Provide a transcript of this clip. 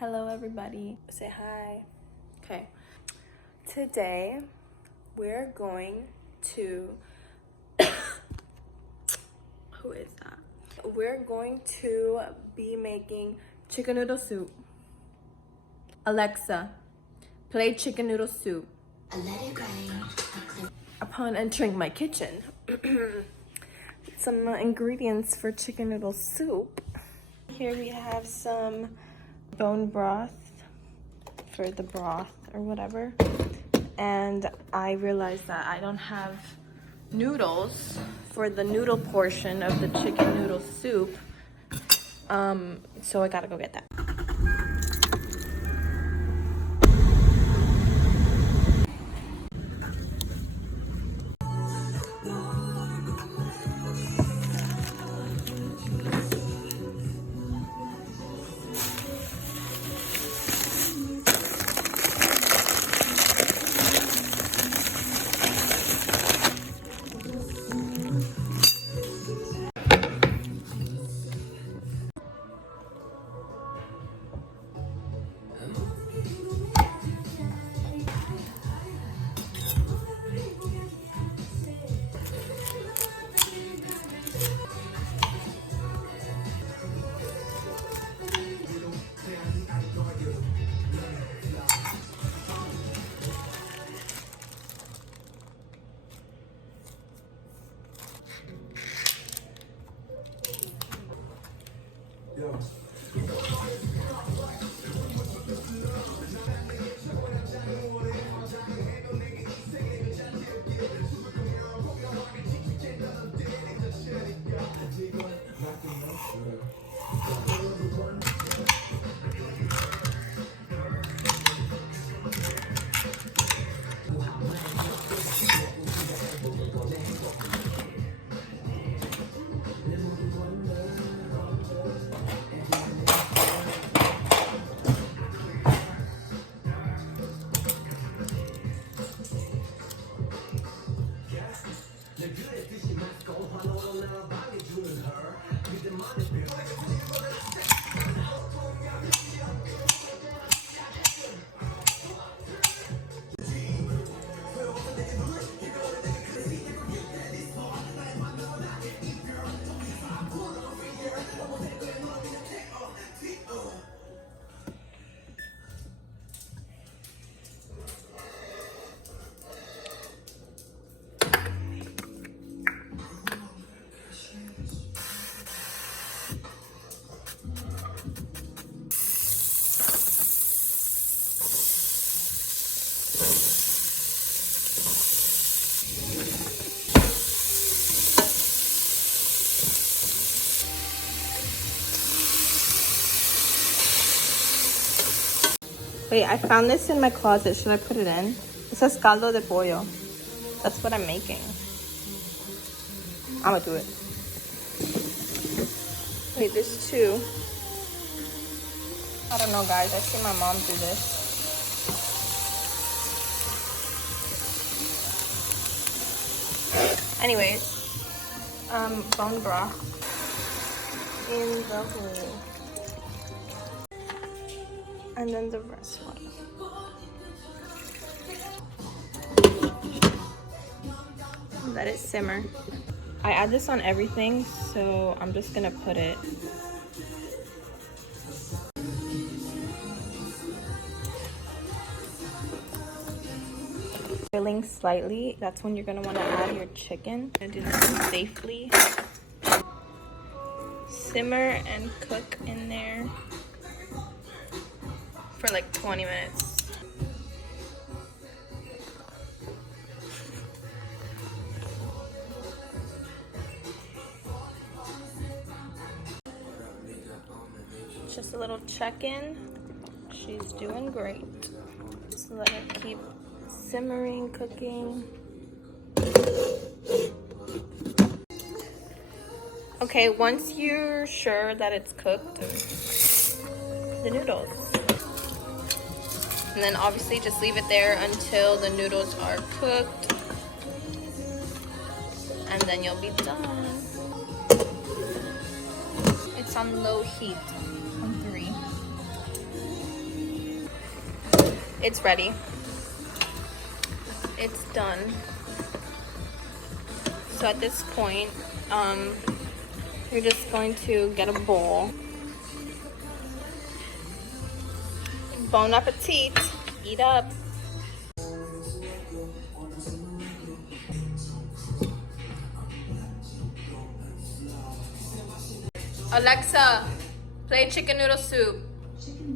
Hello everybody. Say hi. Okay. Today we're going to who is that? We're going to be making chicken noodle soup. Alexa, play chicken noodle soup. Upon entering my kitchen, some ingredients for chicken noodle soup. Here we have some bone broth for the broth or whatever, and I realized that I don't have noodles for the noodle portion of the chicken noodle soup, so I gotta go get that. Wait, I found this in my closet. Should I put it in? It says caldo de pollo. That's what I'm making. I'm gonna do it. Wait, there's two. I don't know, guys. I see my mom do this. Anyways, bone broth in the hole. And then the rest one. Let it simmer. I add this on everything, so I'm just gonna put it. Boiling slightly, that's when you're gonna wanna add your chicken. And do this safely. Simmer and cook in there for like 20 minutes. Just a little check-in. She's doing great. Just let it keep simmering, cooking. Okay, once you're sure that it's cooked, the noodles. And then obviously just leave it there until the noodles are cooked. And then you'll be done. It's on low heat, on 3. it's ready. It's done. So at this point, you're just going to get a bowl. Bon appetit. Eat up. Alexa, play chicken noodle soup. Chicken